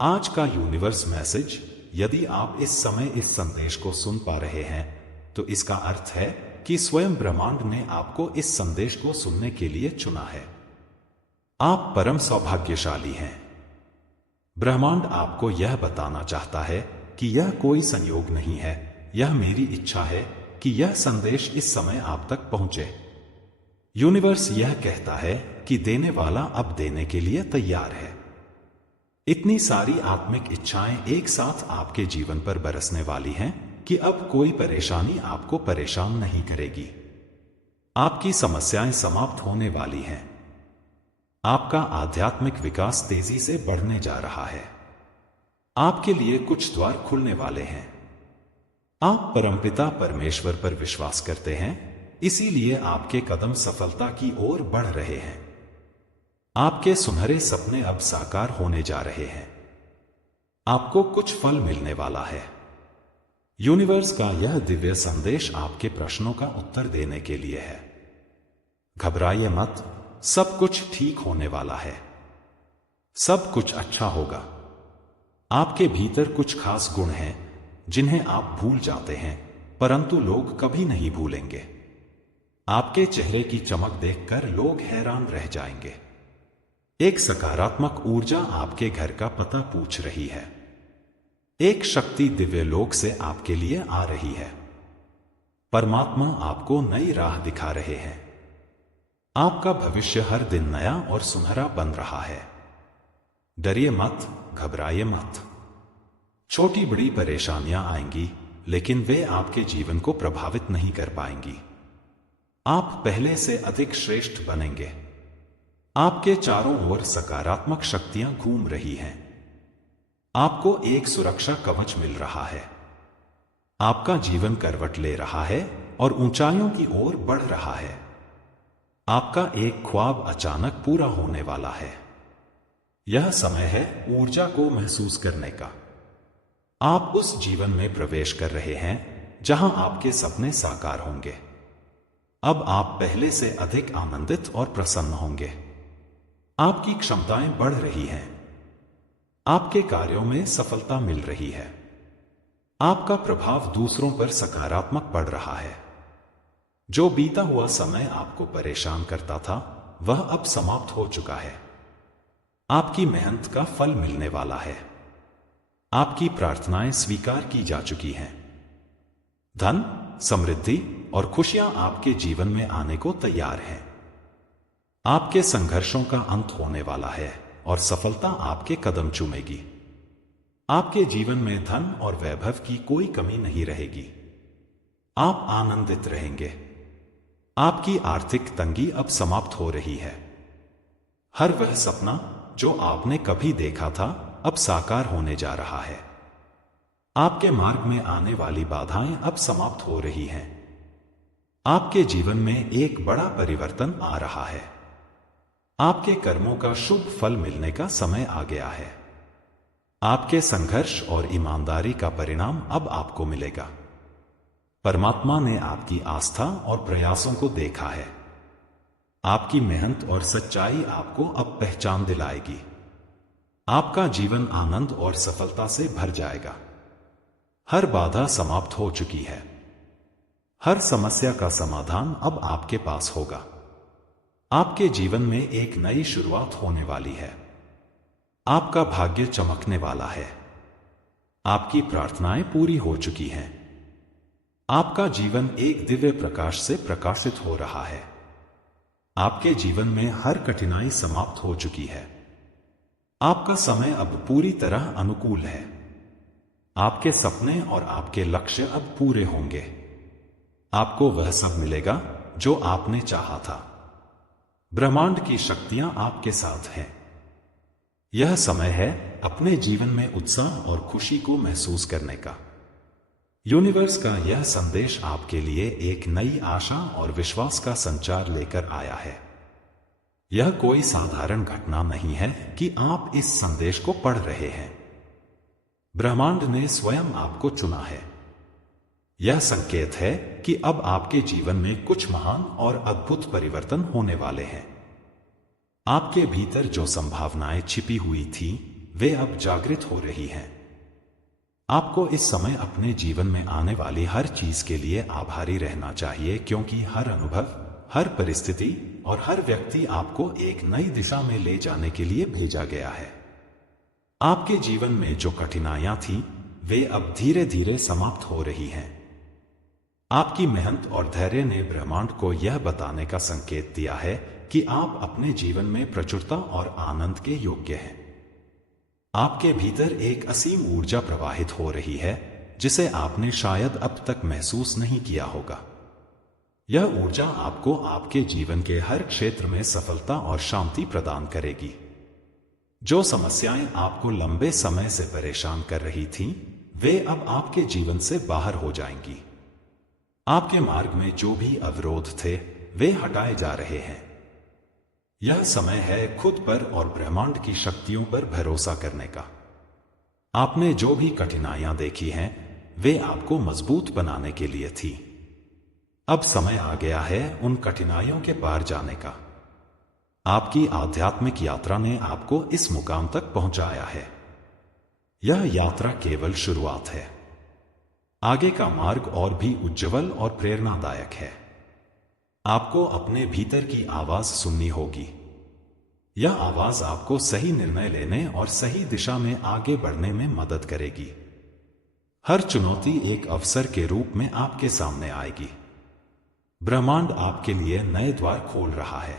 आज का universe message, यदि आप इस समय इस संदेश को सुन पा रहे हैं तो इसका अर्थ है कि स्वयं ब्रह्मांड ने आपको इस संदेश को सुनने के लिए चुना है। आप परम सौभाग्यशाली हैं। ब्रह्मांड आपको यह बताना चाहता है कि यह कोई संयोग नहीं है, यह मेरी इच्छा है कि यह संदेश इस समय आप तक पहुंचे। यूनिवर्स यह कहता है कि देने वाला अब देने के लिए तैयार है। इतनी सारी आत्मिक इच्छाएं एक साथ आपके जीवन पर बरसने वाली हैं कि अब कोई परेशानी आपको परेशान नहीं करेगी। आपकी समस्याएं समाप्त होने वाली हैं। आपका आध्यात्मिक विकास तेजी से बढ़ने जा रहा है। आपके लिए कुछ द्वार खुलने वाले हैं। आप परमपिता परमेश्वर पर विश्वास करते हैं, इसीलिए आपके कदम सफलता की ओर बढ़ रहे हैं। आपके सुनहरे सपने अब साकार होने जा रहे हैं। आपको कुछ फल मिलने वाला है। यूनिवर्स का यह दिव्य संदेश आपके प्रश्नों का उत्तर देने के लिए है। घबराइए मत, सब कुछ ठीक होने वाला है। सब कुछ अच्छा होगा। आपके भीतर कुछ खास गुण हैं जिन्हें आप भूल जाते हैं, परंतु लोग कभी नहीं भूलेंगे। आपके चेहरे की चमक देखकर लोग हैरान रह जाएंगे। एक सकारात्मक ऊर्जा आपके घर का पता पूछ रही है। एक शक्ति दिव्य लोक से आपके लिए आ रही है। परमात्मा आपको नई राह दिखा रहे हैं। आपका भविष्य हर दिन नया और सुनहरा बन रहा है। डरिए मत, घबराइए मत। छोटी बड़ी परेशानियां आएंगी, लेकिन वे आपके जीवन को प्रभावित नहीं कर पाएंगी। आप पहले से अधिक श्रेष्ठ बनेंगे। आपके चारों ओर सकारात्मक शक्तियां घूम रही हैं। आपको एक सुरक्षा कवच मिल रहा है। आपका जीवन करवट ले रहा है और ऊंचाइयों की ओर बढ़ रहा है। आपका एक ख्वाब अचानक पूरा होने वाला है। यह समय है ऊर्जा को महसूस करने का। आप उस जीवन में प्रवेश कर रहे हैं जहां आपके सपने साकार होंगे। अब आप पहले से अधिक आनंदित और प्रसन्न होंगे। आपकी क्षमताएं बढ़ रही हैं। आपके कार्यों में सफलता मिल रही है। आपका प्रभाव दूसरों पर सकारात्मक पड़ रहा है। जो बीता हुआ समय आपको परेशान करता था, वह अब समाप्त हो चुका है। आपकी मेहनत का फल मिलने वाला है। आपकी प्रार्थनाएं स्वीकार की जा चुकी हैं। धन, समृद्धि और खुशियां आपके जीवन में आने को तैयार हैं। आपके संघर्षों का अंत होने वाला है और सफलता आपके कदम चूमेगी। आपके जीवन में धन और वैभव की कोई कमी नहीं रहेगी। आप आनंदित रहेंगे। आपकी आर्थिक तंगी अब समाप्त हो रही है। हर वह सपना जो आपने कभी देखा था, अब साकार होने जा रहा है। आपके मार्ग में आने वाली बाधाएं अब समाप्त हो रही हैं। आपके जीवन में एक बड़ा परिवर्तन आ रहा है। आपके कर्मों का शुभ फल मिलने का समय आ गया है। आपके संघर्ष और ईमानदारी का परिणाम अब आपको मिलेगा। परमात्मा ने आपकी आस्था और प्रयासों को देखा है। आपकी मेहनत और सच्चाई आपको अब पहचान दिलाएगी। आपका जीवन आनंद और सफलता से भर जाएगा। हर बाधा समाप्त हो चुकी है। हर समस्या का समाधान अब आपके पास होगा। आपके जीवन में एक नई शुरुआत होने वाली है। आपका भाग्य चमकने वाला है। आपकी प्रार्थनाएं पूरी हो चुकी हैं। आपका जीवन एक दिव्य प्रकाश से प्रकाशित हो रहा है। आपके जीवन में हर कठिनाई समाप्त हो चुकी है। आपका समय अब पूरी तरह अनुकूल है। आपके सपने और आपके लक्ष्य अब पूरे होंगे। आपको वह सब मिलेगा जो आपने चाहा था। ब्रह्मांड की शक्तियां आपके साथ हैं। यह समय है अपने जीवन में उत्साह और खुशी को महसूस करने का। यूनिवर्स का यह संदेश आपके लिए एक नई आशा और विश्वास का संचार लेकर आया है। यह कोई साधारण घटना नहीं है कि आप इस संदेश को पढ़ रहे हैं। ब्रह्मांड ने स्वयं आपको चुना है। यह संकेत है कि अब आपके जीवन में कुछ महान और अद्भुत परिवर्तन होने वाले हैं। आपके भीतर जो संभावनाएं छिपी हुई थीं, वे अब जागृत हो रही हैं। आपको इस समय अपने जीवन में आने वाली हर चीज के लिए आभारी रहना चाहिए, क्योंकि हर अनुभव, हर परिस्थिति और हर व्यक्ति आपको एक नई दिशा में ले जाने के लिए भेजा गया है। आपके जीवन में जो कठिनाइयां थीं, वे अब धीरे धीरे समाप्त हो रही हैं। आपकी मेहनत और धैर्य ने ब्रह्मांड को यह बताने का संकेत दिया है कि आप अपने जीवन में प्रचुरता और आनंद के योग्य हैं। आपके भीतर एक असीम ऊर्जा प्रवाहित हो रही है, जिसे आपने शायद अब तक महसूस नहीं किया होगा। यह ऊर्जा आपको आपके जीवन के हर क्षेत्र में सफलता और शांति प्रदान करेगी। जो समस्याएं आपको लंबे समय से परेशान कर रही थीं, वे अब आपके जीवन से बाहर हो जाएंगी। आपके मार्ग में जो भी अवरोध थे, वे हटाए जा रहे हैं। यह समय है खुद पर और ब्रह्मांड की शक्तियों पर भरोसा करने का। आपने जो भी कठिनाइयां देखी हैं, वे आपको मजबूत बनाने के लिए थी। अब समय आ गया है उन कठिनाइयों के पार जाने का। आपकी आध्यात्मिक यात्रा ने आपको इस मुकाम तक पहुंचाया है। यह यात्रा केवल शुरुआत है। आगे का मार्ग और भी उज्जवल और प्रेरणादायक है। आपको अपने भीतर की आवाज सुननी होगी। यह आवाज आपको सही निर्णय लेने और सही दिशा में आगे बढ़ने में मदद करेगी। हर चुनौती एक अवसर के रूप में आपके सामने आएगी। ब्रह्मांड आपके लिए नए द्वार खोल रहा है।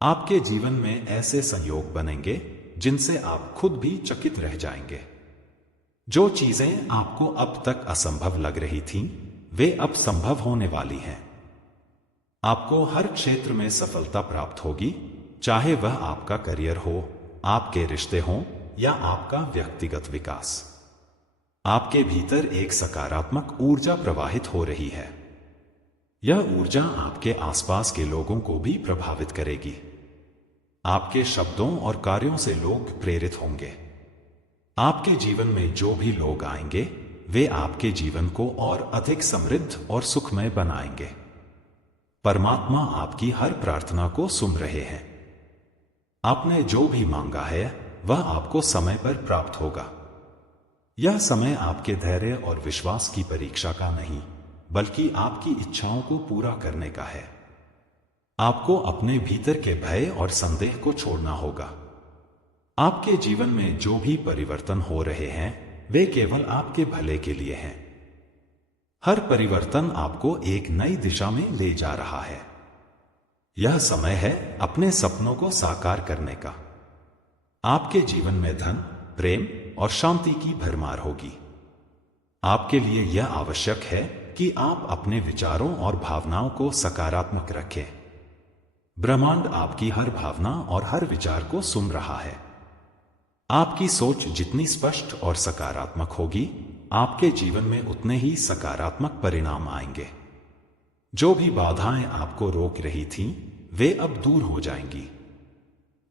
आपके जीवन में ऐसे संयोग बनेंगे जिनसे आप खुद भी चकित रह जाएंगे। जो चीजें आपको अब तक असंभव लग रही थीं, वे अब संभव होने वाली हैं। आपको हर क्षेत्र में सफलता प्राप्त होगी, चाहे वह आपका करियर हो, आपके रिश्ते हों या आपका व्यक्तिगत विकास। आपके भीतर एक सकारात्मक ऊर्जा प्रवाहित हो रही है। यह ऊर्जा आपके आसपास के लोगों को भी प्रभावित करेगी। आपके शब्दों और कार्यों से लोग प्रेरित होंगे। आपके जीवन में जो भी लोग आएंगे, वे आपके जीवन को और अधिक समृद्ध और सुखमय बनाएंगे। परमात्मा आपकी हर प्रार्थना को सुन रहे हैं। आपने जो भी मांगा है, वह आपको समय पर प्राप्त होगा। यह समय आपके धैर्य और विश्वास की परीक्षा का नहीं, बल्कि आपकी इच्छाओं को पूरा करने का है। आपको अपने भीतर के भय और संदेह को छोड़ना होगा। आपके जीवन में जो भी परिवर्तन हो रहे हैं, वे केवल आपके भले के लिए हैं। हर परिवर्तन आपको एक नई दिशा में ले जा रहा है। यह समय है अपने सपनों को साकार करने का। आपके जीवन में धन, प्रेम और शांति की भरमार होगी। आपके लिए यह आवश्यक है कि आप अपने विचारों और भावनाओं को सकारात्मक रखें। ब्रह्मांड आपकी हर भावना और हर विचार को सुन रहा है। आपकी सोच जितनी स्पष्ट और सकारात्मक होगी, आपके जीवन में उतने ही सकारात्मक परिणाम आएंगे। जो भी बाधाएं आपको रोक रही थीं, वे अब दूर हो जाएंगी।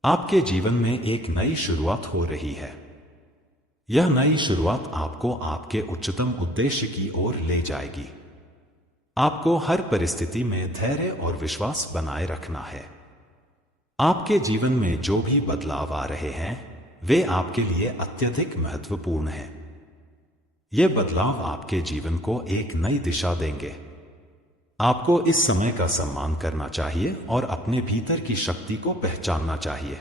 आपके जीवन में एक नई शुरुआत हो रही है। यह नई शुरुआत आपको आपके उच्चतम उद्देश्य की ओर ले जाएगी। आपको हर परिस्थिति में धैर्य और विश्वास बनाए रखना है। आपके जीवन में जो भी बदलाव आ रहे हैं, वे आपके लिए अत्यधिक महत्वपूर्ण हैं। ये बदलाव आपके जीवन को एक नई दिशा देंगे। आपको इस समय का सम्मान करना चाहिए और अपने भीतर की शक्ति को पहचानना चाहिए।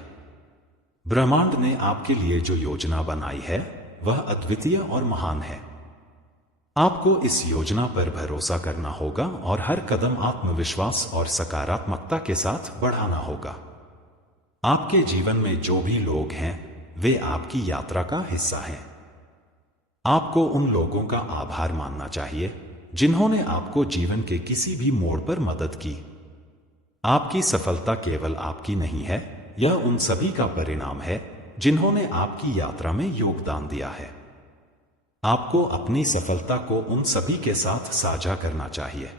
ब्रह्मांड ने आपके लिए जो योजना बनाई है, वह अद्वितीय और महान है। आपको इस योजना पर भरोसा करना होगा और हर कदम आत्मविश्वास और सकारात्मकता के साथ बढ़ाना होगा। आपके जीवन में जो भी लोग हैं, वे आपकी यात्रा का हिस्सा हैं। आपको उन लोगों का आभार मानना चाहिए जिन्होंने आपको जीवन के किसी भी मोड़ पर मदद की। आपकी सफलता केवल आपकी नहीं है, यह उन सभी का परिणाम है जिन्होंने आपकी यात्रा में योगदान दिया है। आपको अपनी सफलता को उन सभी के साथ साझा करना चाहिए।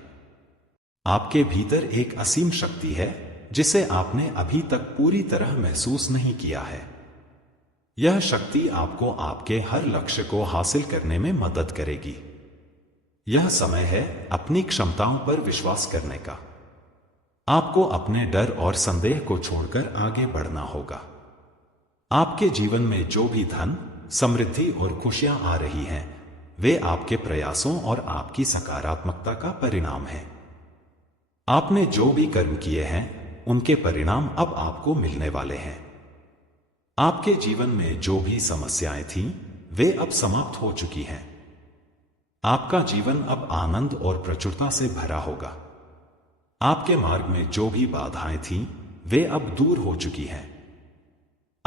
आपके भीतर एक असीम शक्ति है जिसे आपने अभी तक पूरी तरह महसूस नहीं किया है। यह शक्ति आपको आपके हर लक्ष्य को हासिल करने में मदद करेगी। यह समय है अपनी क्षमताओं पर विश्वास करने का। आपको अपने डर और संदेह को छोड़कर आगे बढ़ना होगा। आपके जीवन में जो भी धन, समृद्धि और खुशियां आ रही हैं, वे आपके प्रयासों और आपकी सकारात्मकता का परिणाम है। आपने जो भी कर्म किए हैं, उनके परिणाम अब आपको मिलने वाले हैं। आपके जीवन में जो भी समस्याएं थीं, वे अब समाप्त हो चुकी हैं। आपका जीवन अब आनंद और प्रचुरता से भरा होगा। आपके मार्ग में जो भी बाधाएं थीं, वे अब दूर हो चुकी हैं।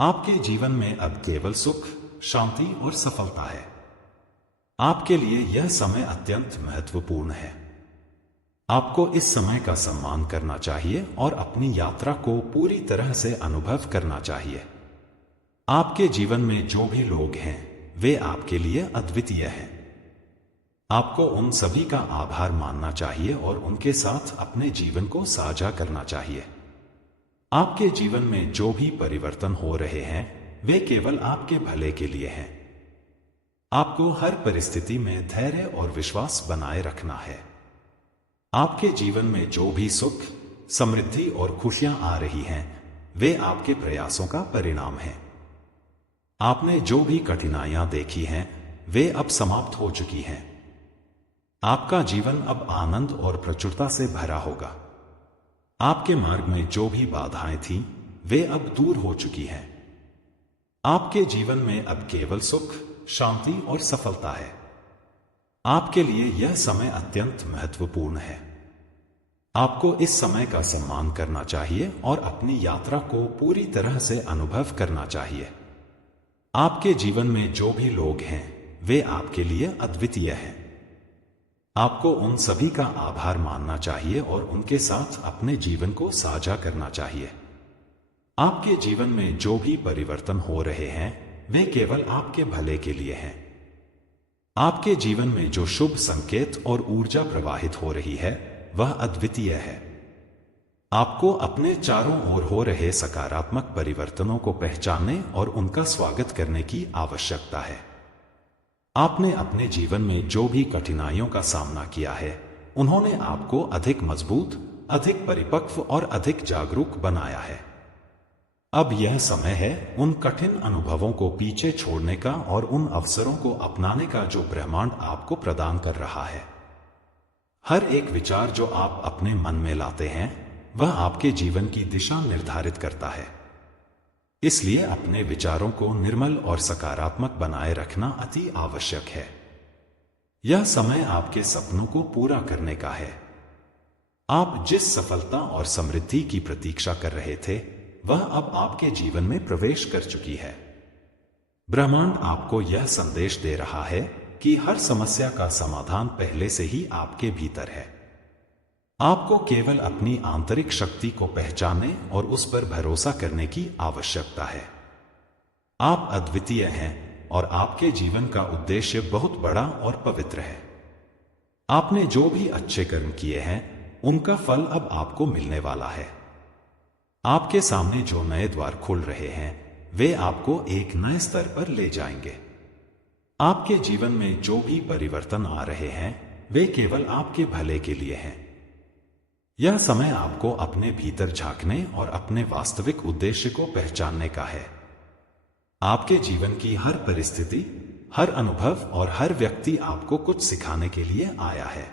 आपके जीवन में अब केवल सुख, शांति और सफलता है। आपके लिए यह समय अत्यंत महत्वपूर्ण है। आपको इस समय का सम्मान करना चाहिए और अपनी यात्रा को पूरी तरह से अनुभव करना चाहिए। आपके जीवन में जो भी लोग हैं, वे आपके लिए अद्वितीय हैं। आपको उन सभी का आभार मानना चाहिए और उनके साथ अपने जीवन को साझा करना चाहिए। आपके जीवन में जो भी परिवर्तन हो रहे हैं, वे केवल आपके भले के लिए हैं। आपको हर परिस्थिति में धैर्य और विश्वास बनाए रखना है। आपके जीवन में जो भी सुख, समृद्धि और खुशियां आ रही हैं, वे आपके प्रयासों का परिणाम हैं। आपने जो भी कठिनाइयां देखी हैं, वे अब समाप्त हो चुकी हैं। आपका जीवन अब आनंद और प्रचुरता से भरा होगा। आपके मार्ग में जो भी बाधाएं थीं, वे अब दूर हो चुकी हैं। आपके जीवन में अब केवल सुख, शांति और सफलता है। आपके लिए यह समय अत्यंत महत्वपूर्ण है। आपको इस समय का सम्मान करना चाहिए और अपनी यात्रा को पूरी तरह से अनुभव करना चाहिए। आपके जीवन में जो भी लोग हैं, वे आपके लिए अद्वितीय हैं। आपको उन सभी का आभार मानना चाहिए और उनके साथ अपने जीवन को साझा करना चाहिए। आपके जीवन में जो भी परिवर्तन हो रहे हैं, वे केवल आपके भले के लिए हैं। आपके जीवन में जो शुभ संकेत और ऊर्जा प्रवाहित हो रही है, वह अद्वितीय है। आपको अपने चारों ओर हो रहे सकारात्मक परिवर्तनों को पहचानने और उनका स्वागत करने की आवश्यकता है। आपने अपने जीवन में जो भी कठिनाइयों का सामना किया है, उन्होंने आपको अधिक मजबूत, अधिक परिपक्व और अधिक जागरूक बनाया है। अब यह समय है उन कठिन अनुभवों को पीछे छोड़ने का और उन अवसरों को अपनाने का जो ब्रह्मांड आपको प्रदान कर रहा है। हर एक विचार जो आप अपने मन में लाते हैं, वह आपके जीवन की दिशा निर्धारित करता है। इसलिए अपने विचारों को निर्मल और सकारात्मक बनाए रखना अति आवश्यक है। यह समय आपके सपनों को पूरा करने का है। आप जिस सफलता और समृद्धि की प्रतीक्षा कर रहे थे, वह अब आपके जीवन में प्रवेश कर चुकी है। ब्रह्मांड आपको यह संदेश दे रहा है कि हर समस्या का समाधान पहले से ही आपके भीतर है। आपको केवल अपनी आंतरिक शक्ति को पहचानने और उस पर भरोसा करने की आवश्यकता है। आप अद्वितीय हैं और आपके जीवन का उद्देश्य बहुत बड़ा और पवित्र है। आपने जो भी अच्छे कर्म किए हैं, उनका फल अब आपको मिलने वाला है। आपके सामने जो नए द्वार खुल रहे हैं, वे आपको एक नए स्तर पर ले जाएंगे। आपके जीवन में जो भी परिवर्तन आ रहे हैं, वे केवल आपके भले के लिए हैं। यह समय आपको अपने भीतर झांकने और अपने वास्तविक उद्देश्य को पहचानने का है। आपके जीवन की हर परिस्थिति, हर अनुभव और हर व्यक्ति आपको कुछ सिखाने के लिए आया है।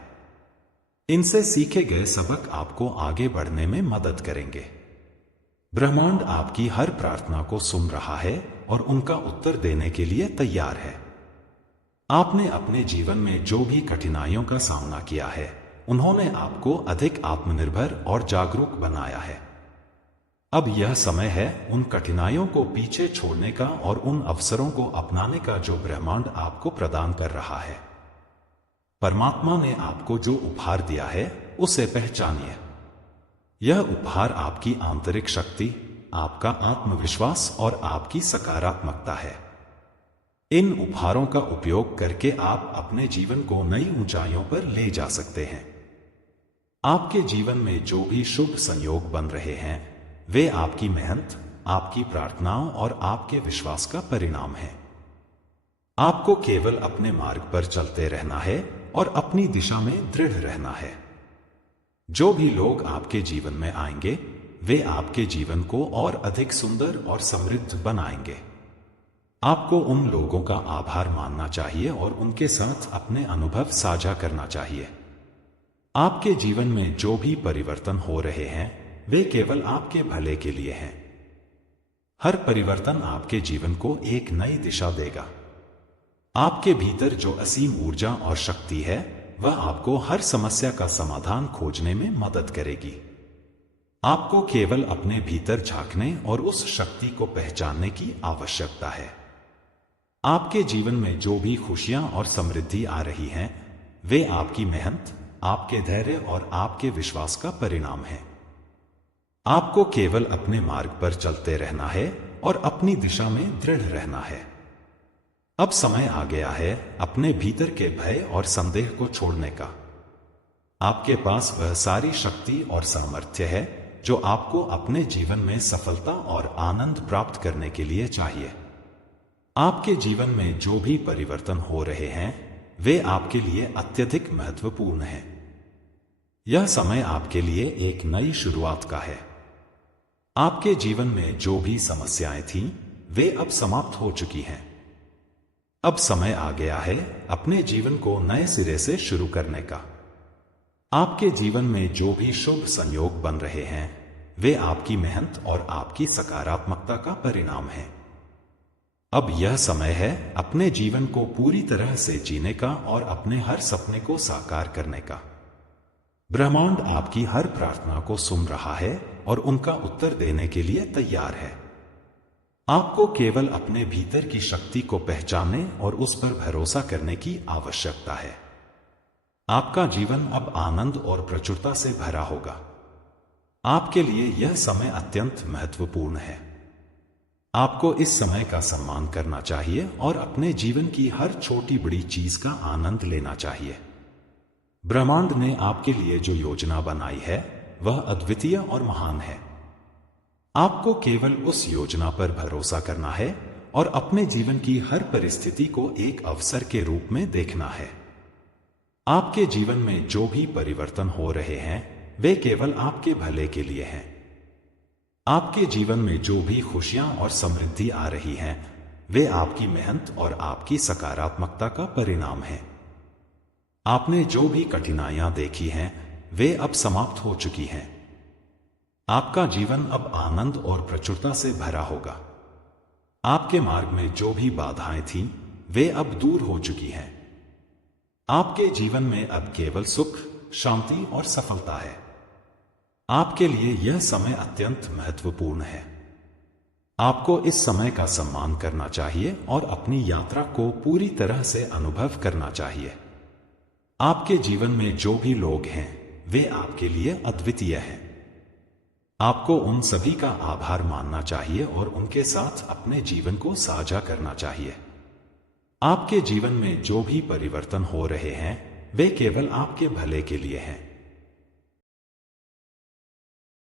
इनसे सीखे गए सबक आपको आगे बढ़ने में मदद करेंगे। ब्रह्मांड आपकी हर प्रार्थना को सुन रहा है और उनका उत्तर देने के लिए तैयार है। आपने अपने जीवन में जो भी कठिनाइयों का सामना किया है, उन्होंने आपको अधिक आत्मनिर्भर और जागरूक बनाया है। अब यह समय है उन कठिनाइयों को पीछे छोड़ने का और उन अवसरों को अपनाने का जो ब्रह्मांड आपको प्रदान कर रहा है। परमात्मा ने आपको जो उपहार दिया है, उसे पहचानिए। यह उपहार आपकी आंतरिक शक्ति, आपका आत्मविश्वास और आपकी सकारात्मकता है। इन उपहारों का उपयोग करके आप अपने जीवन को नई ऊंचाइयों पर ले जा सकते हैं। आपके जीवन में जो भी शुभ संयोग बन रहे हैं, वे आपकी मेहनत, आपकी प्रार्थनाओं और आपके विश्वास का परिणाम है। आपको केवल अपने मार्ग पर चलते रहना है और अपनी दिशा में दृढ़ रहना है। जो भी लोग आपके जीवन में आएंगे, वे आपके जीवन को और अधिक सुंदर और समृद्ध बनाएंगे। आपको उन लोगों का आभार मानना चाहिए और उनके साथ अपने अनुभव साझा करना चाहिए। आपके जीवन में जो भी परिवर्तन हो रहे हैं वे केवल आपके भले के लिए हैं। हर परिवर्तन आपके जीवन को एक नई दिशा देगा। आपके भीतर जो असीम ऊर्जा और शक्ति है वह आपको हर समस्या का समाधान खोजने में मदद करेगी। आपको केवल अपने भीतर झांकने और उस शक्ति को पहचानने की आवश्यकता है। आपके जीवन में जो भी खुशियां और समृद्धि आ रही हैं वे आपकी मेहनत, आपके धैर्य और आपके विश्वास का परिणाम है। आपको केवल अपने मार्ग पर चलते रहना है और अपनी दिशा में दृढ़ रहना है। अब समय आ गया है अपने भीतर के भय और संदेह को छोड़ने का। आपके पास वह सारी शक्ति और सामर्थ्य है जो आपको अपने जीवन में सफलता और आनंद प्राप्त करने के लिए चाहिए। आपके जीवन में जो भी परिवर्तन हो रहे हैं वे आपके लिए अत्यधिक महत्वपूर्ण हैं। यह समय आपके लिए एक नई शुरुआत का है। आपके जीवन में जो भी समस्याएं थीं वे अब समाप्त हो चुकी हैं। अब समय आ गया है अपने जीवन को नए सिरे से शुरू करने का। आपके जीवन में जो भी शुभ संयोग बन रहे हैं वे आपकी मेहनत और आपकी सकारात्मकता का परिणाम है। अब यह समय है अपने जीवन को पूरी तरह से जीने का और अपने हर सपने को साकार करने का। ब्रह्मांड आपकी हर प्रार्थना को सुन रहा है और उनका उत्तर देने के लिए तैयार है। आपको केवल अपने भीतर की शक्ति को पहचानने और उस पर भरोसा करने की आवश्यकता है। आपका जीवन अब आनंद और प्रचुरता से भरा होगा। आपके लिए यह समय अत्यंत महत्वपूर्ण है। आपको इस समय का सम्मान करना चाहिए और अपने जीवन की हर छोटी बड़ी चीज का आनंद लेना चाहिए। ब्रह्मांड ने आपके लिए जो योजना बनाई है वह अद्वितीय और महान है। आपको केवल उस योजना पर भरोसा करना है और अपने जीवन की हर परिस्थिति को एक अवसर के रूप में देखना है। आपके जीवन में जो भी परिवर्तन हो रहे हैं वे केवल आपके भले के लिए हैं। आपके जीवन में जो भी खुशियां और समृद्धि आ रही हैं वे आपकी मेहनत और आपकी सकारात्मकता का परिणाम है। आपने जो भी कठिनाइयां देखी हैं वे अब समाप्त हो चुकी हैं। आपका जीवन अब आनंद और प्रचुरता से भरा होगा। आपके मार्ग में जो भी बाधाएं थीं वे अब दूर हो चुकी हैं। आपके जीवन में अब केवल सुख, शांति और सफलता है। आपके लिए यह समय अत्यंत महत्वपूर्ण है। आपको इस समय का सम्मान करना चाहिए और अपनी यात्रा को पूरी तरह से अनुभव करना चाहिए। आपके जीवन में जो भी लोग हैं वे आपके लिए अद्वितीय हैं। आपको उन सभी का आभार मानना चाहिए और उनके साथ अपने जीवन को साझा करना चाहिए। आपके जीवन में जो भी परिवर्तन हो रहे हैं वे केवल आपके भले के लिए हैं।